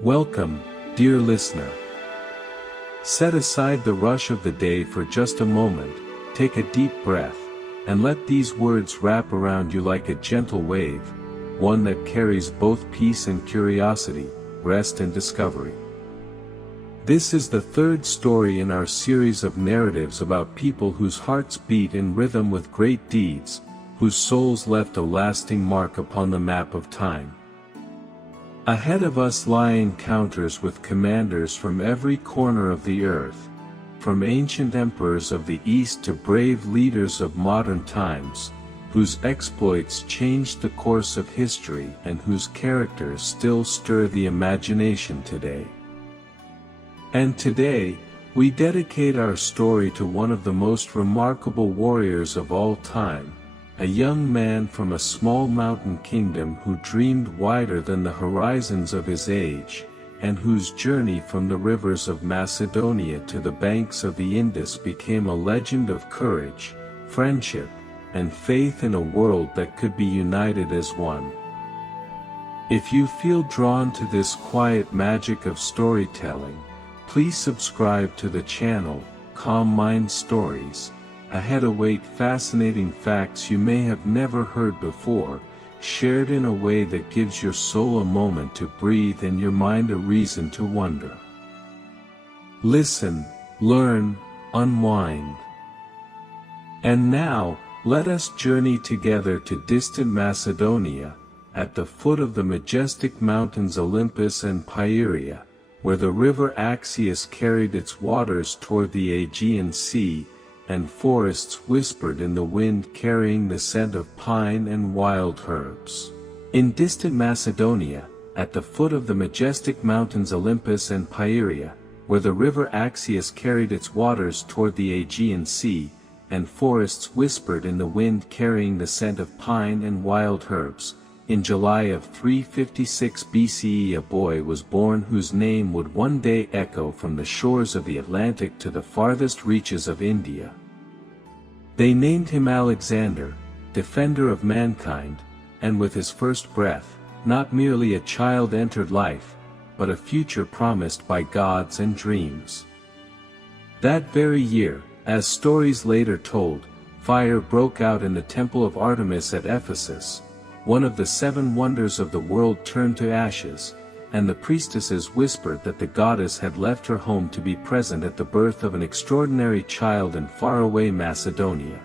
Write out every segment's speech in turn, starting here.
Welcome, dear listener. Set aside the rush of the day for just a moment, take a deep breath, and let these words wrap around you like a gentle wave, one that carries both peace and curiosity, rest and discovery. This is the third story in our series of narratives about people whose hearts beat in rhythm with great deeds, whose souls left a lasting mark upon the map of time. Ahead of us lie encounters with commanders from every corner of the earth, from ancient emperors of the East to brave leaders of modern times, whose exploits changed the course of history and whose characters still stir the imagination today. And today, we dedicate our story to one of the most remarkable warriors of all time, a young man from a small mountain kingdom who dreamed wider than the horizons of his age, and whose journey from the rivers of Macedonia to the banks of the Indus became a legend of courage, friendship, and faith in a world that could be united as one. If you feel drawn to this quiet magic of storytelling, please subscribe to the channel, Calm Mind Stories. Ahead await fascinating facts you may have never heard before, shared in a way that gives your soul a moment to breathe and your mind a reason to wonder. Listen, learn, unwind. And now, let us journey together to distant Macedonia, at the foot of the majestic mountains Olympus and Pieria, where the river Axius carried its waters toward the Aegean Sea, and forests whispered in the wind carrying the scent of pine and wild herbs. In distant Macedonia, at the foot of the majestic mountains Olympus and Pieria, where the river Axius carried its waters toward the Aegean Sea, and forests whispered in the wind carrying the scent of pine and wild herbs, in July of 356 BCE a boy was born whose name would one day echo from the shores of the Atlantic to the farthest reaches of India. They named him Alexander, defender of mankind, and with his first breath, not merely a child entered life, but a future promised by gods and dreams. That very year, as stories later told, fire broke out in the temple of Artemis at Ephesus. One of the 7 wonders of the world turned to ashes, and the priestesses whispered that the goddess had left her home to be present at the birth of an extraordinary child in faraway Macedonia.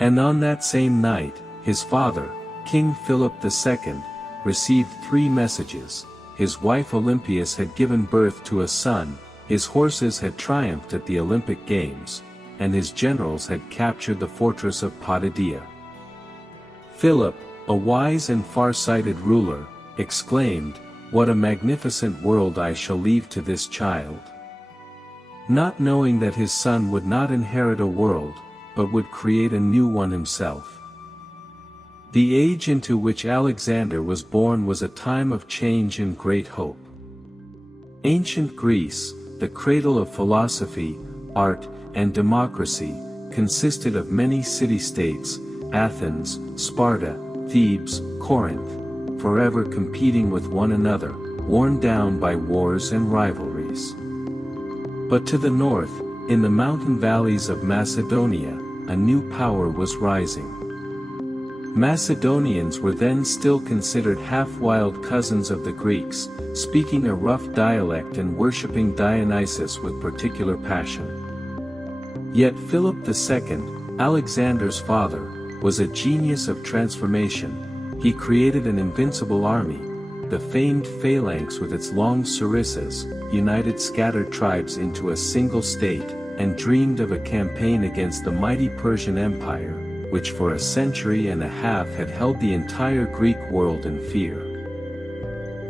And on that same night, his father, King Philip II, received 3 messages. His wife Olympias had given birth to a son, his horses had triumphed at the Olympic Games, and his generals had captured the fortress of Potidaea. Philip, a wise and far-sighted ruler, exclaimed, "What a magnificent world I shall leave to this child!" Not knowing that his son would not inherit a world, but would create a new one himself. The age into which Alexander was born was a time of change and great hope. Ancient Greece, the cradle of philosophy, art, and democracy, consisted of many city-states, Athens, Sparta, Thebes, Corinth, forever competing with one another, worn down by wars and rivalries. But to the north, in the mountain valleys of Macedonia, a new power was rising. Macedonians were then still considered half-wild cousins of the Greeks, speaking a rough dialect and worshipping Dionysus with particular passion. Yet Philip II, Alexander's father, was a genius of transformation. He created an invincible army. The famed phalanx with its long sarissas, united scattered tribes into a single state, and dreamed of a campaign against the mighty Persian Empire, which for a century and a half had held the entire Greek world in fear.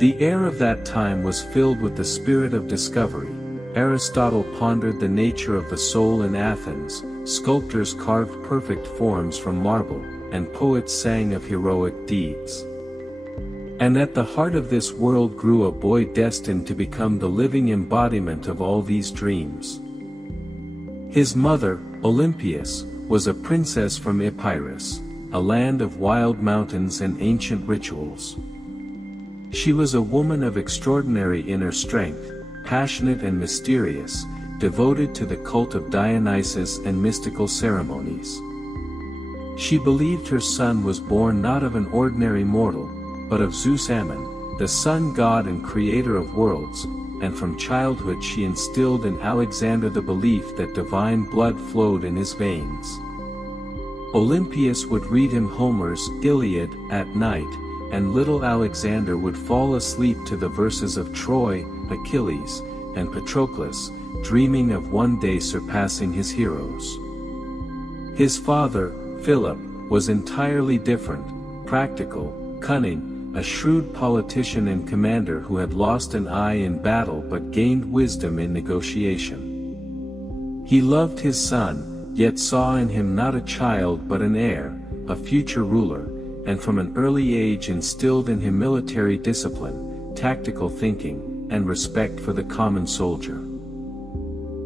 The air of that time was filled with the spirit of discovery. Aristotle pondered the nature of the soul in Athens, sculptors carved perfect forms from marble, and poets sang of heroic deeds. And at the heart of this world grew a boy destined to become the living embodiment of all these dreams. His mother, Olympias, was a princess from Epirus, a land of wild mountains and ancient rituals. She was a woman of extraordinary inner strength, passionate and mysterious, devoted to the cult of Dionysus and mystical ceremonies. She believed her son was born not of an ordinary mortal, but of Zeus Ammon, the sun god and creator of worlds, and from childhood she instilled in Alexander the belief that divine blood flowed in his veins. Olympias would read him Homer's Iliad at night, and little Alexander would fall asleep to the verses of Troy, Achilles, and Patroclus, dreaming of one day surpassing his heroes. His father, Philip, was entirely different, practical, cunning, a shrewd politician and commander who had lost an eye in battle but gained wisdom in negotiation. He loved his son, yet saw in him not a child but an heir, a future ruler, and from an early age instilled in him military discipline, tactical thinking, and respect for the common soldier.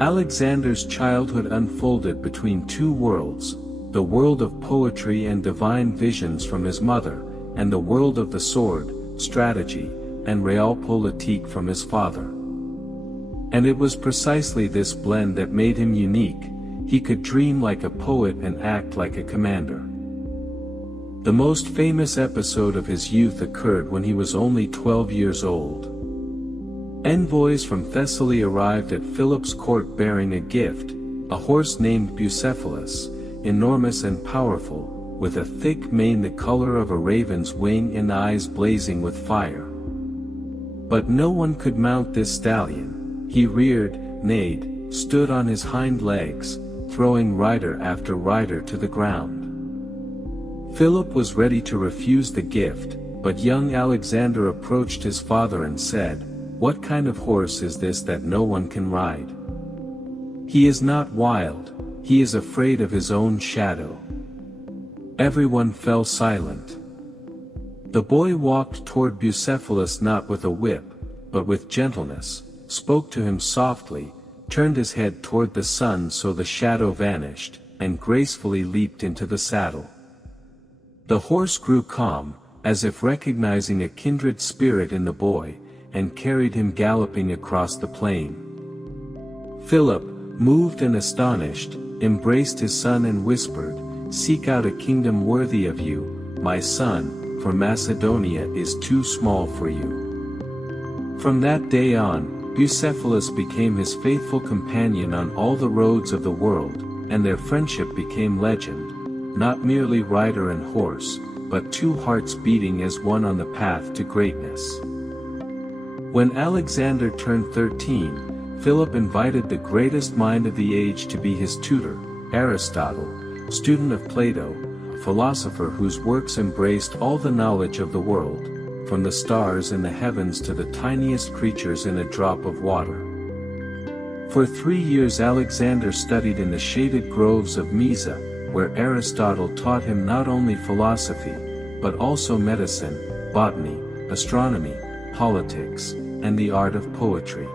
Alexander's childhood unfolded between two worlds, the world of poetry and divine visions from his mother, and the world of the sword, strategy, and realpolitik from his father. And it was precisely this blend that made him unique. He could dream like a poet and act like a commander. The most famous episode of his youth occurred when he was only 12 years old. Envoys from Thessaly arrived at Philip's court bearing a gift, a horse named Bucephalus, enormous and powerful, with a thick mane the color of a raven's wing and eyes blazing with fire. But no one could mount this stallion. He reared, neighed, stood on his hind legs, throwing rider after rider to the ground. Philip was ready to refuse the gift, but young Alexander approached his father and said, "What kind of horse is this that no one can ride? He is not wild, he is afraid of his own shadow." Everyone fell silent. The boy walked toward Bucephalus not with a whip, but with gentleness, spoke to him softly, turned his head toward the sun so the shadow vanished, and gracefully leaped into the saddle. The horse grew calm, as if recognizing a kindred spirit in the boy, and carried him galloping across the plain. Philip, moved and astonished, embraced his son and whispered, "Seek out a kingdom worthy of you, my son, for Macedonia is too small for you." From that day on, Bucephalus became his faithful companion on all the roads of the world, and their friendship became legend, not merely rider and horse, but two hearts beating as one on the path to greatness. When Alexander turned 13, Philip invited the greatest mind of the age to be his tutor, Aristotle, student of Plato, a philosopher whose works embraced all the knowledge of the world, from the stars in the heavens to the tiniest creatures in a drop of water. For 3 years Alexander studied in the shaded groves of Mysa, where Aristotle taught him not only philosophy, but also medicine, botany, astronomy, politics, and the art of poetry.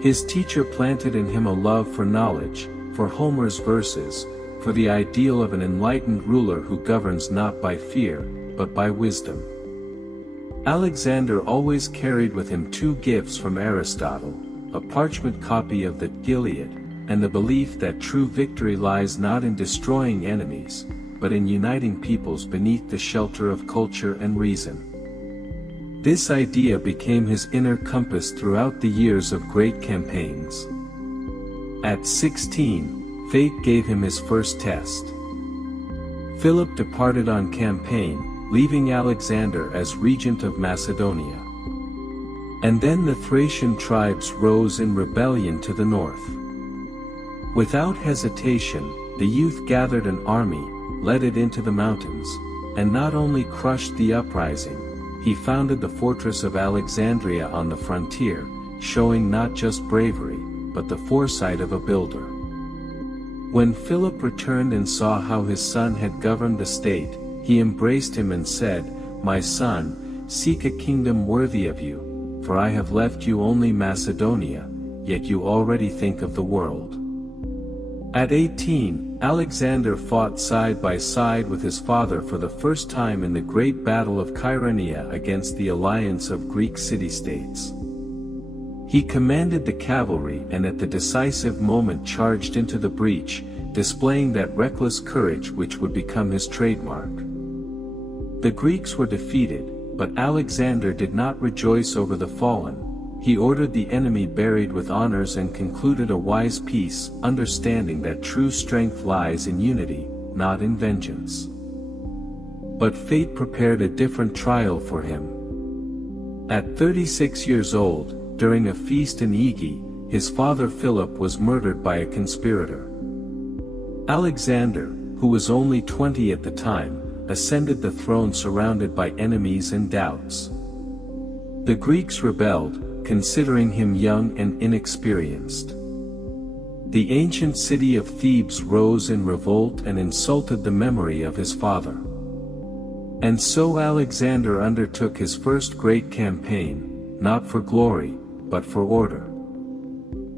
His teacher planted in him a love for knowledge, for Homer's verses, for the ideal of an enlightened ruler who governs not by fear, but by wisdom. Alexander always carried with him two gifts from Aristotle, a parchment copy of the Iliad, and the belief that true victory lies not in destroying enemies, but in uniting peoples beneath the shelter of culture and reason. This idea became his inner compass throughout the years of great campaigns. At 16, fate gave him his first test. Philip departed on campaign, leaving Alexander as regent of Macedonia. And then the Thracian tribes rose in rebellion to the north. Without hesitation, the youth gathered an army, led it into the mountains, and not only crushed the uprising, he founded the fortress of Alexandria on the frontier, showing not just bravery, but the foresight of a builder. When Philip returned and saw how his son had governed the state, he embraced him and said, "My son, seek a kingdom worthy of you, for I have left you only Macedonia, yet you already think of the world." At 18, Alexander fought side by side with his father for the first time in the Great Battle of Kyrenia against the alliance of Greek city-states. He commanded the cavalry and at the decisive moment charged into the breach, displaying that reckless courage which would become his trademark. The Greeks were defeated, but Alexander did not rejoice over the fallen. He ordered the enemy buried with honors and concluded a wise peace, understanding that true strength lies in unity, not in vengeance. But fate prepared a different trial for him. At 36 years old, during a feast in Aegae, his father Philip was murdered by a conspirator. Alexander, who was only 20 at the time, ascended the throne surrounded by enemies and doubts. The Greeks rebelled, considering him young and inexperienced. The ancient city of Thebes rose in revolt and insulted the memory of his father. And so Alexander undertook his first great campaign, not for glory, but for order.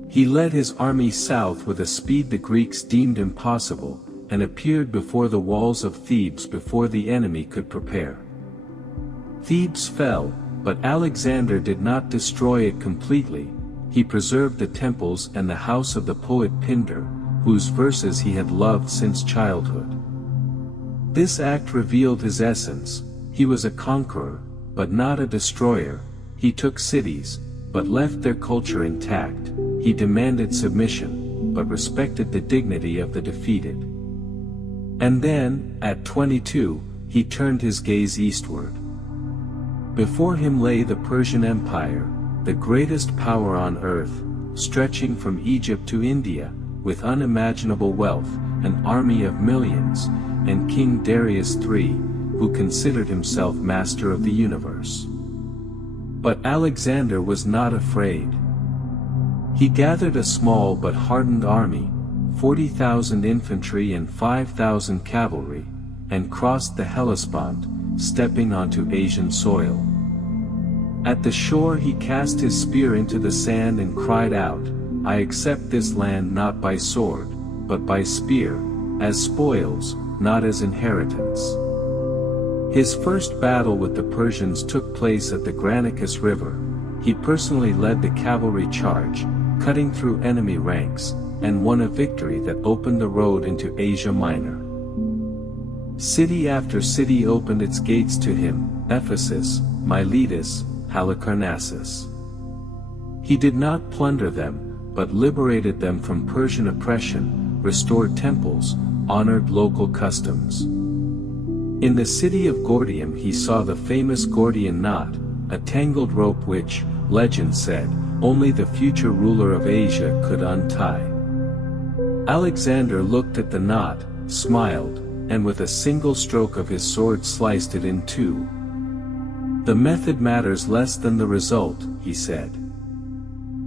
He led his army south with a speed the Greeks deemed impossible, and appeared before the walls of Thebes before the enemy could prepare. Thebes fell, but Alexander did not destroy it completely. He preserved the temples and the house of the poet Pindar, whose verses he had loved since childhood. This act revealed his essence. He was a conqueror, but not a destroyer. He took cities, but left their culture intact. He demanded submission, but respected the dignity of the defeated. And then, at 22, he turned his gaze eastward. Before him lay the Persian Empire, the greatest power on earth, stretching from Egypt to India, with unimaginable wealth, an army of millions, and King Darius III, who considered himself master of the universe. But Alexander was not afraid. He gathered a small but hardened army, 40,000 infantry and 5,000 cavalry, and crossed the Hellespont, stepping onto Asian soil. At the shore he cast his spear into the sand and cried out, "I accept this land not by sword, but by spear, as spoils, not as inheritance." His first battle with the Persians took place at the Granicus River. He personally led the cavalry charge, cutting through enemy ranks, and won a victory that opened the road into Asia Minor. City after city opened its gates to him: Ephesus, Miletus, Halicarnassus. He did not plunder them, but liberated them from Persian oppression, restored temples, honored local customs. In the city of Gordium he saw the famous Gordian knot, a tangled rope which, legend said, only the future ruler of Asia could untie. Alexander looked at the knot, smiled, and with a single stroke of his sword sliced it in two. "The method matters less than the result," he said.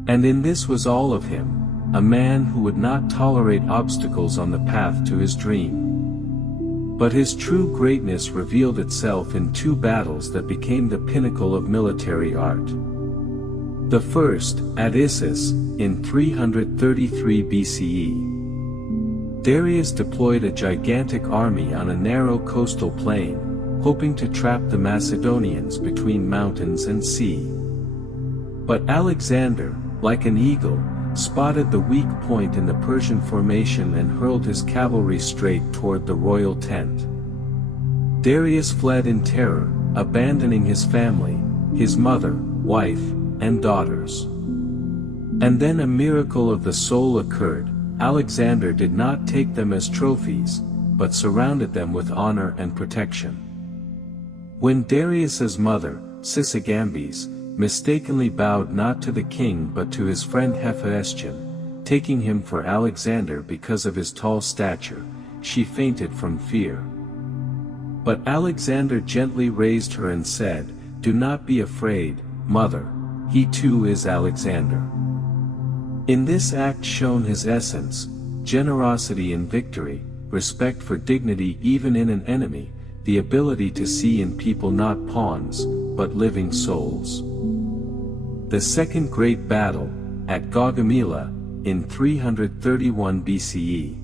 And in this was all of him, a man who would not tolerate obstacles on the path to his dream. But his true greatness revealed itself in two battles that became the pinnacle of military art. The first, at Issus, in 333 BCE. Darius deployed a gigantic army on a narrow coastal plain, hoping to trap the Macedonians between mountains and sea. But Alexander, like an eagle, spotted the weak point in the Persian formation and hurled his cavalry straight toward the royal tent. Darius fled in terror, abandoning his family, his mother, wife, and daughters. And then a miracle of the soul occurred. Alexander did not take them as trophies, but surrounded them with honor and protection. When Darius's mother, Sisygambes, mistakenly bowed not to the king but to his friend Hephaestion, taking him for Alexander because of his tall stature, she fainted from fear. But Alexander gently raised her and said, "Do not be afraid, mother, he too is Alexander." In this act shone his essence, generosity in victory, respect for dignity even in an enemy, the ability to see in people not pawns, but living souls. The second great battle, at Gaugamela, in 331 BCE.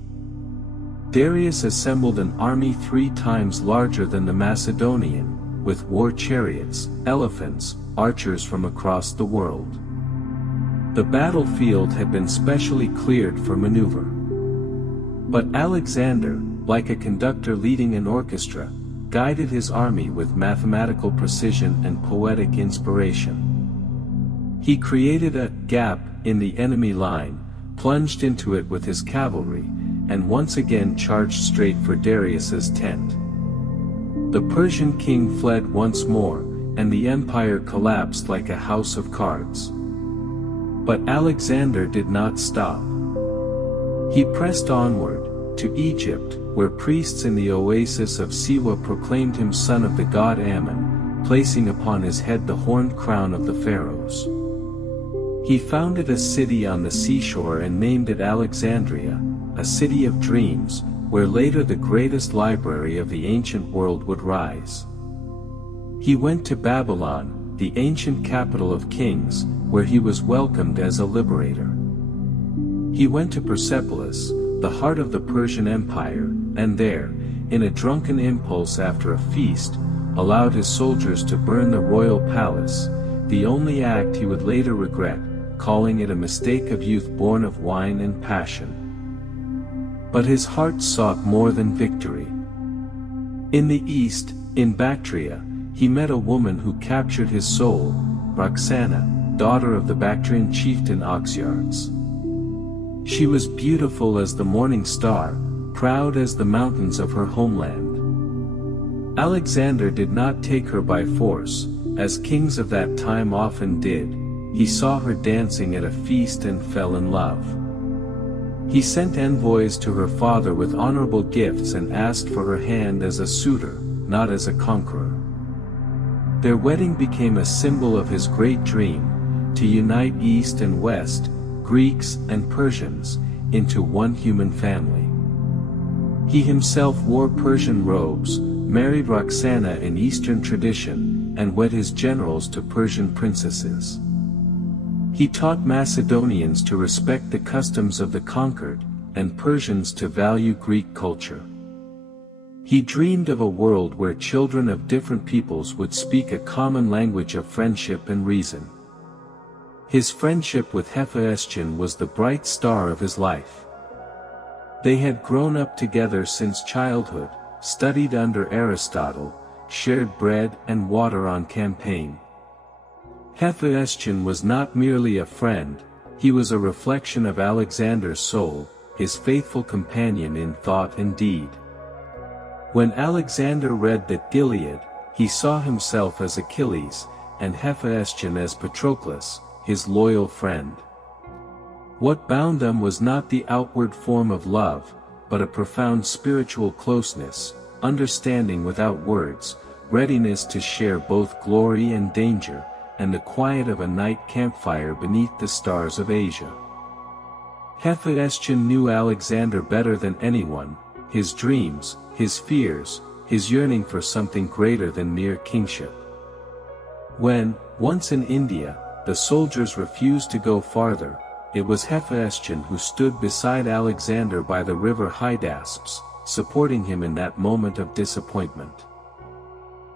Darius assembled an army 3 times larger than the Macedonian, with war chariots, elephants, archers from across the world. The battlefield had been specially cleared for maneuver. But Alexander, like a conductor leading an orchestra, guided his army with mathematical precision and poetic inspiration. He created a gap in the enemy line, plunged into it with his cavalry, and once again charged straight for Darius's tent. The Persian king fled once more, and the empire collapsed like a house of cards. But Alexander did not stop. He pressed onward, to Egypt, where priests in the oasis of Siwa proclaimed him son of the god Ammon, placing upon his head the horned crown of the pharaohs. He founded a city on the seashore and named it Alexandria, a city of dreams, where later the greatest library of the ancient world would rise. He went to Babylon, the ancient capital of kings, where he was welcomed as a liberator. He went to Bucephalus, the heart of the Persian Empire, and there, in a drunken impulse after a feast, allowed his soldiers to burn the royal palace, the only act he would later regret, calling it a mistake of youth born of wine and passion. But his heart sought more than victory. In the east, in Bactria, he met a woman who captured his soul, Roxana, daughter of the Bactrian chieftain Oxyartes. She was beautiful as the morning star, proud as the mountains of her homeland. Alexander did not take her by force, as kings of that time often did. He saw her dancing at a feast and fell in love. He sent envoys to her father with honorable gifts and asked for her hand as a suitor, not as a conqueror. Their wedding became a symbol of his great dream, to unite East and West, Greeks and Persians, into one human family. He himself wore Persian robes, married Roxana in Eastern tradition, and wed his generals to Persian princesses. He taught Macedonians to respect the customs of the conquered, and Persians to value Greek culture. He dreamed of a world where children of different peoples would speak a common language of friendship and reason. His friendship with Hephaestion was the bright star of his life. They had grown up together since childhood, studied under Aristotle, shared bread and water on campaign. Hephaestion was not merely a friend, he was a reflection of Alexander's soul, his faithful companion in thought and deed. When Alexander read that Gilead, he saw himself as Achilles, and Hephaestion as Patroclus, his loyal friend. What bound them was not the outward form of love, but a profound spiritual closeness, understanding without words, readiness to share both glory and danger, and the quiet of a night campfire beneath the stars of Asia. Hephaestion knew Alexander better than anyone, his dreams, his fears, his yearning for something greater than mere kingship. When, once in India, the soldiers refused to go farther, it was Hephaestion who stood beside Alexander by the river Hydaspes, supporting him in that moment of disappointment.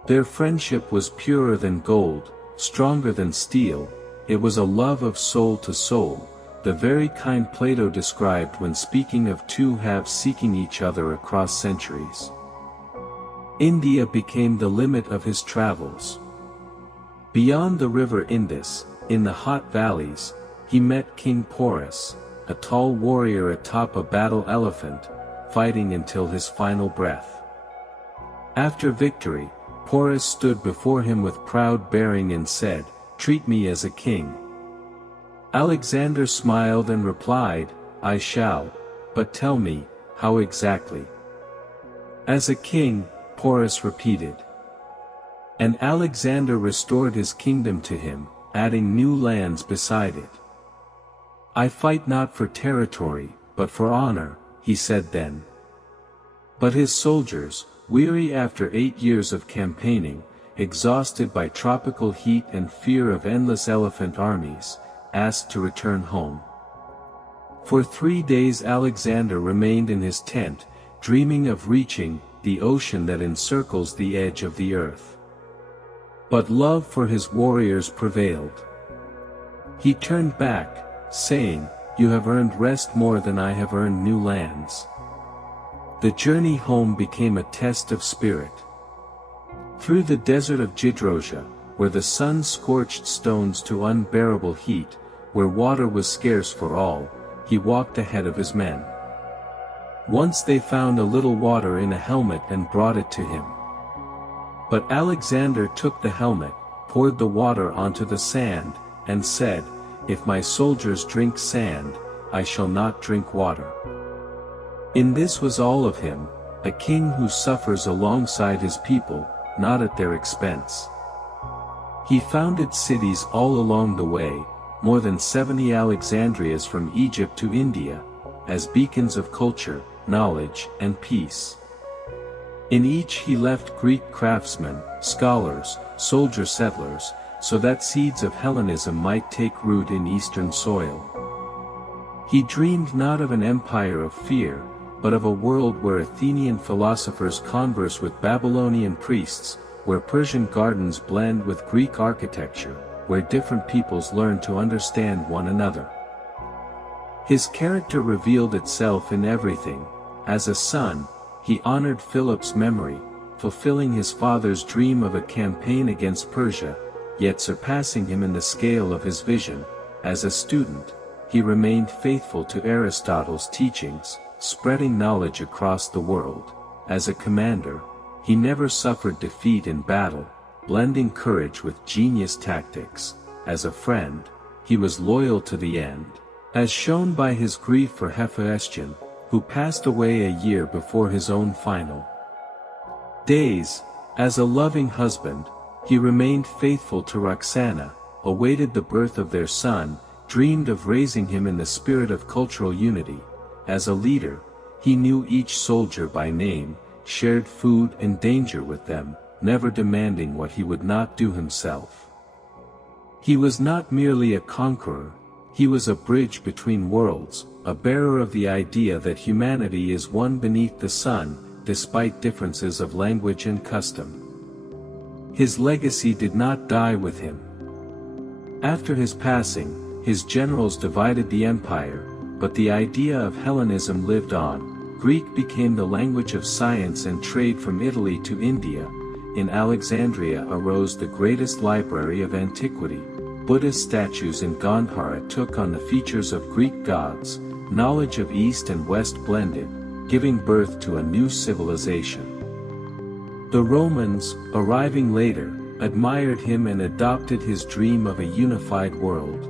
Their friendship was purer than gold, stronger than steel, it was a love of soul to soul, the very kind Plato described when speaking of two halves seeking each other across centuries. India became the limit of his travels. Beyond the river Indus, in the hot valleys, he met King Porus, a tall warrior atop a battle elephant, fighting until his final breath. After victory, Porus stood before him with proud bearing and said, "Treat me as a king." Alexander smiled and replied, "I shall, but tell me, how exactly?" "As a king," Porus repeated. And Alexander restored his kingdom to him, adding new lands beside it. "I fight not for territory, but for honor," he said then. But his soldiers, weary after 8 years of campaigning, exhausted by tropical heat and fear of endless elephant armies, asked to return home. For 3 days Alexander remained in his tent, dreaming of reaching the ocean that encircles the edge of the earth. But love for his warriors prevailed. He turned back, saying, "You have earned rest more than I have earned new lands." The journey home became a test of spirit. Through the desert of Gidrosia, where the sun scorched stones to unbearable heat, where water was scarce for all, he walked ahead of his men. Once they found a little water in a helmet and brought it to him. But Alexander took the helmet, poured the water onto the sand, and said, "If my soldiers drink sand, I shall not drink water." In this was all of him, a king who suffers alongside his people, not at their expense. He founded cities all along the way, more than 70 Alexandrias from Egypt to India, as beacons of culture, knowledge, and peace. In each he left Greek craftsmen, scholars, soldier settlers, so that seeds of Hellenism might take root in Eastern soil. He dreamed not of an empire of fear, but of a world where Athenian philosophers converse with Babylonian priests, where Persian gardens blend with Greek architecture, where different peoples learn to understand one another. His character revealed itself in everything. As a son, he honored Philip's memory, fulfilling his father's dream of a campaign against Persia, yet surpassing him in the scale of his vision. As a student, he remained faithful to Aristotle's teachings, spreading knowledge across the world. As a commander, he never suffered defeat in battle, blending courage with genius tactics. As a friend, he was loyal to the end, as shown by his grief for Hephaestion, who passed away a year before his own final days. As a loving husband, he remained faithful to Roxana, awaited the birth of their son, dreamed of raising him in the spirit of cultural unity. As a leader, he knew each soldier by name, shared food and danger with them, never demanding what he would not do himself. He was not merely a conqueror, he was a bridge between worlds, a bearer of the idea that humanity is one beneath the sun, despite differences of language and custom. His legacy did not die with him. After his passing, his generals divided the empire, but the idea of Hellenism lived on. Greek became the language of science and trade from Italy to India. In Alexandria arose the greatest library of antiquity. Buddhist statues in Gandhara took on the features of Greek gods, knowledge of East and West blended, giving birth to a new civilization. The Romans, arriving later, admired him and adopted his dream of a unified world.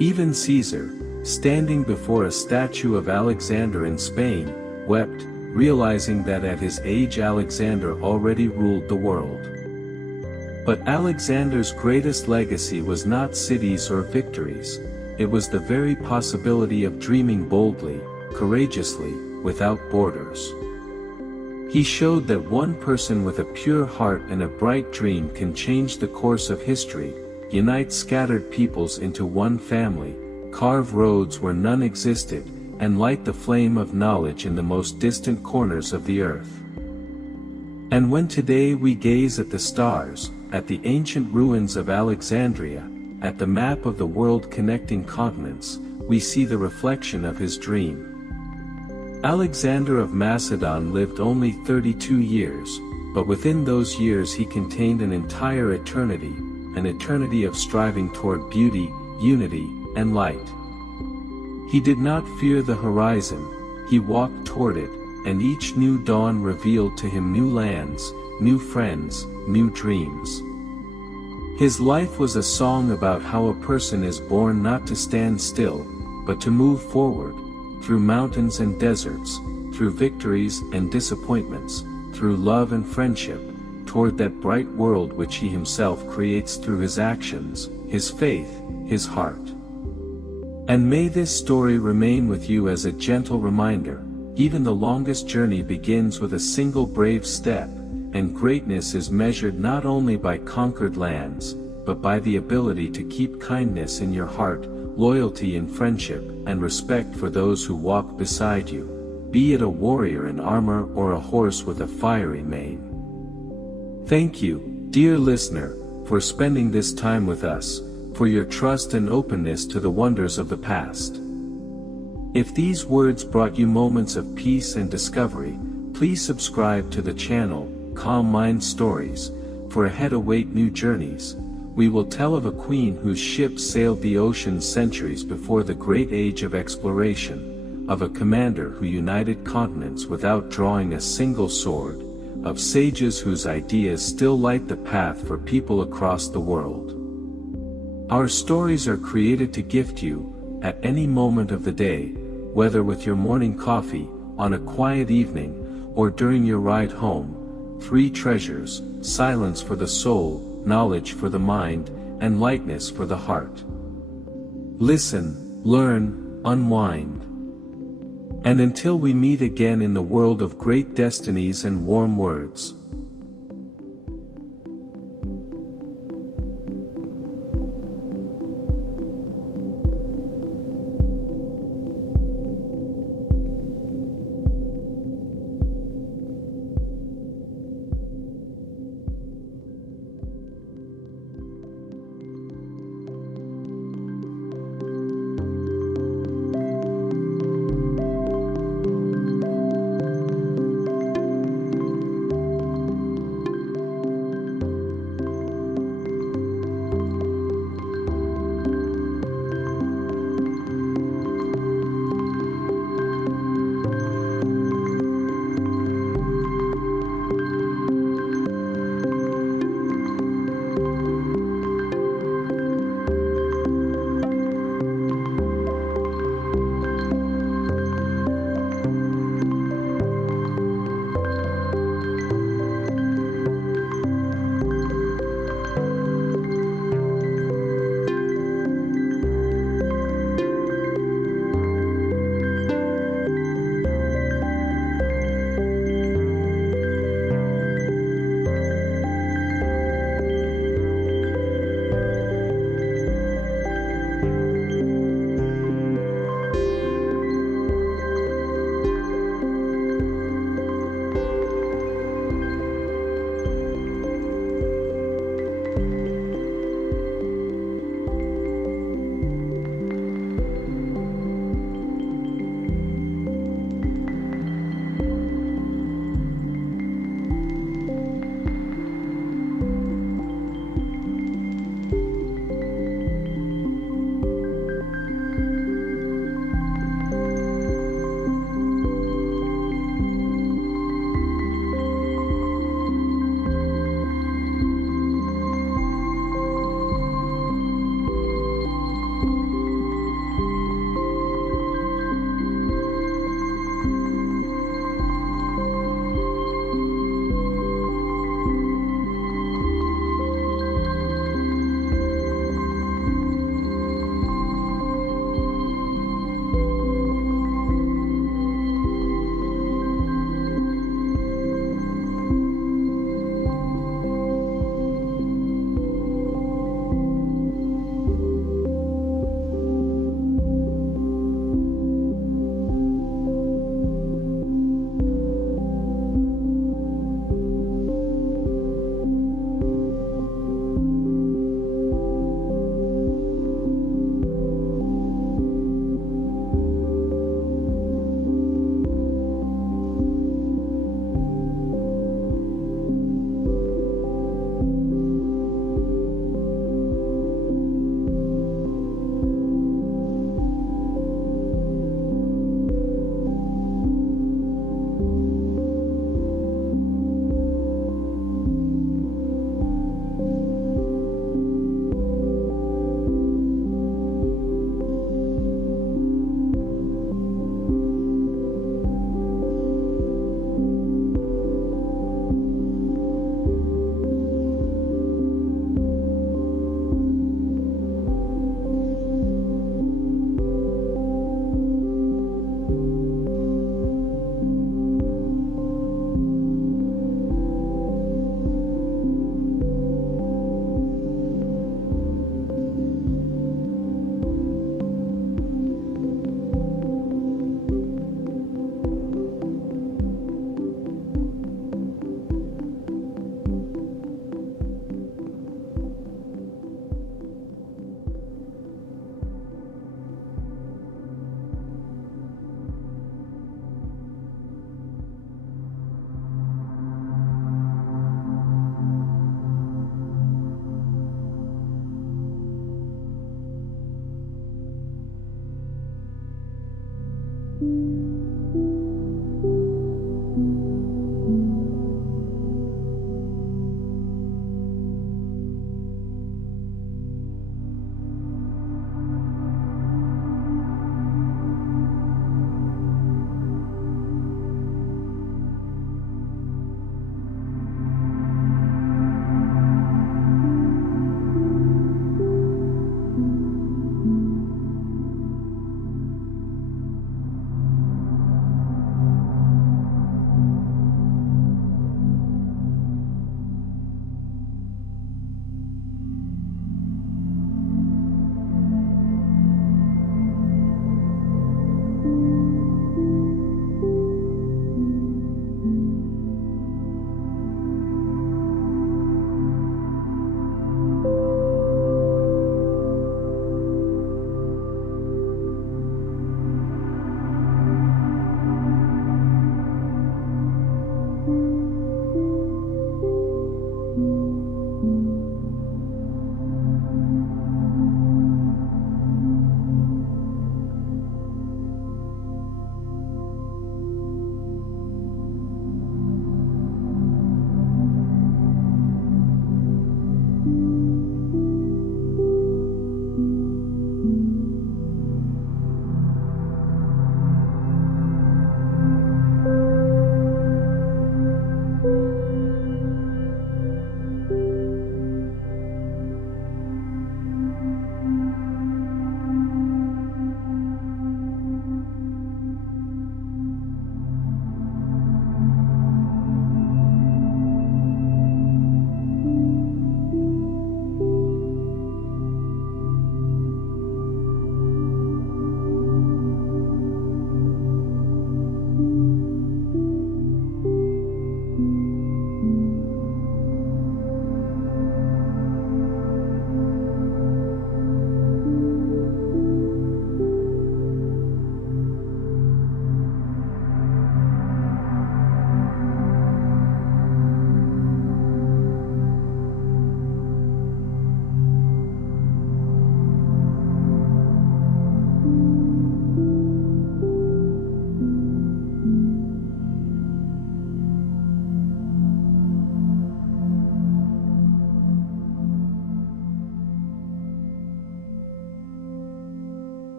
Even Caesar, standing before a statue of Alexander in Spain, wept, realizing that at his age Alexander already ruled the world. But Alexander's greatest legacy was not cities or victories, it was the very possibility of dreaming boldly, courageously, without borders. He showed that one person with a pure heart and a bright dream can change the course of history, unite scattered peoples into one family, carve roads where none existed, and light the flame of knowledge in the most distant corners of the earth. And when today we gaze at the stars, at the ancient ruins of Alexandria, at the map of the world connecting continents, we see the reflection of his dream. Alexander of Macedon lived only 32 years, but within those years he contained an entire eternity, an eternity of striving toward beauty, unity, and light. He did not fear the horizon, he walked toward it, and each new dawn revealed to him new lands, new friends, new dreams. His life was a song about how a person is born not to stand still, but to move forward, through mountains and deserts, through victories and disappointments, through love and friendship, toward that bright world which he himself creates through his actions, his faith, his heart. And may this story remain with you as a gentle reminder, even the longest journey begins with a single brave step, and greatness is measured not only by conquered lands, but by the ability to keep kindness in your heart, loyalty in friendship, and respect for those who walk beside you, be it a warrior in armor or a horse with a fiery mane. Thank you, dear listener, for spending this time with us, for your trust and openness to the wonders of the past. If these words brought you moments of peace and discovery, please subscribe to the channel, Calm Mind Stories, for ahead await new journeys. We will tell of a queen whose ship sailed the oceans centuries before the great age of exploration, of a commander who united continents without drawing a single sword, of sages whose ideas still light the path for people across the world. Our stories are created to gift you, at any moment of the day, whether with your morning coffee, on a quiet evening, or during your ride home, three treasures: silence for the soul, knowledge for the mind, and lightness for the heart. Listen, learn, unwind. And until we meet again in the world of great destinies and warm words.